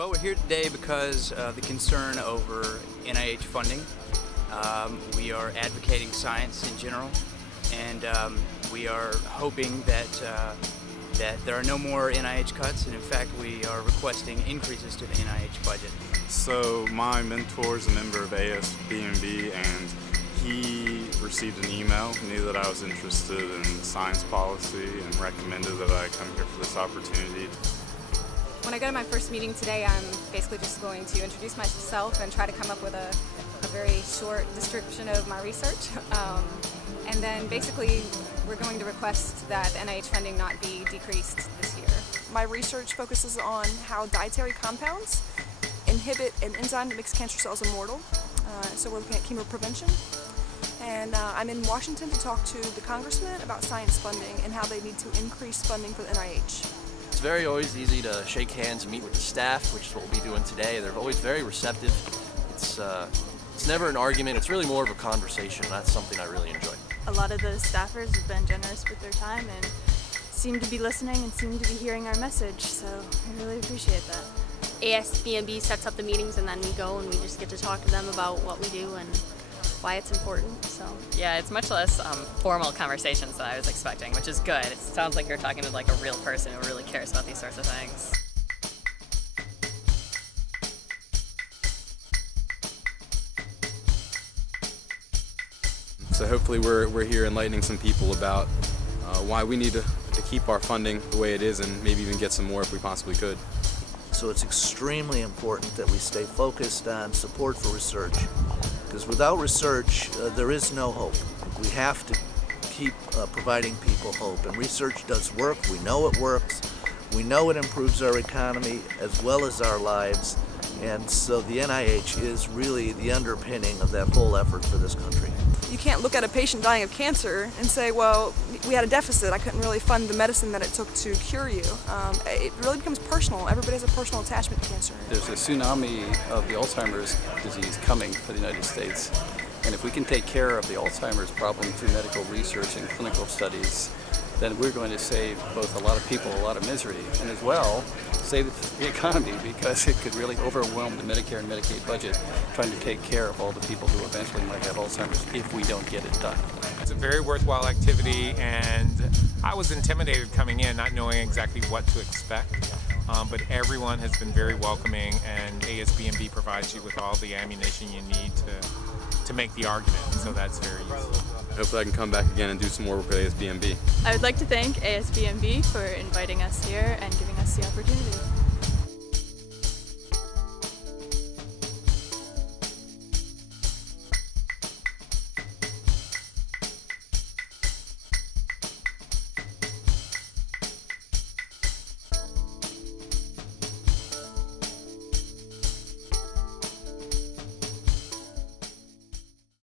Well, we're here today because of the concern over NIH funding. We are advocating science in general, and we are hoping that there are no more NIH cuts, and in fact we are requesting increases to the NIH budget. So my mentor is a member of ASBMB, and he received an email, knew that I was interested in science policy, and recommended that I come here for this opportunity. When I go to my first meeting today, I'm basically just going to introduce myself and try to come up with a very short description of my research. And then basically we're going to request that NIH funding not be decreased this year. My research focuses on how dietary compounds inhibit an enzyme that makes cancer cells immortal. So we're looking at chemoprevention. And I'm in Washington to talk to the congressman about science funding and how they need to increase funding for the NIH. It's always easy to shake hands and meet with the staff, which is what we'll be doing today. They're always very receptive. It's never an argument, it's really more of a conversation. That's something I really enjoy. A lot of the staffers have been generous with their time and seem to be listening and seem to be hearing our message, so I really appreciate that. ASBMB sets up the meetings and then we go and we just get to talk to them about what we do and why it's important. So yeah, it's much less formal conversations than I was expecting, which is good. It sounds like you're talking to like a real person who really cares about these sorts of things. So hopefully we're here enlightening some people about why we need to keep our funding the way it is and maybe even get some more if we possibly could. So it's extremely important that we stay focused on support for research, because without research there is no hope. We have to keep providing people hope, and research does work. We know it works. We know it improves our economy as well as our lives, and so the NIH is really the underpinning of that whole effort for this country. You can't look at a patient dying of cancer and say, well, we had a deficit, I couldn't really fund the medicine that it took to cure you. It really becomes personal. Everybody has a personal attachment to cancer. There's a tsunami of the Alzheimer's disease coming for the United States, and if we can take care of the Alzheimer's problem through medical research and clinical studies, then we're going to save both a lot of people a lot of misery, and as well save the economy, because it could really overwhelm the Medicare and Medicaid budget trying to take care of all the people who eventually might have Alzheimer's if we don't get it done. It's a very worthwhile activity, and I was intimidated coming in, not knowing exactly what to expect, but everyone has been very welcoming, and ASBMB provides you with all the ammunition you need to make the argument, so that's very useful. Hopefully I can come back again and do some more work with ASBMB. I would like to thank ASBMB for inviting us here and giving us the opportunity.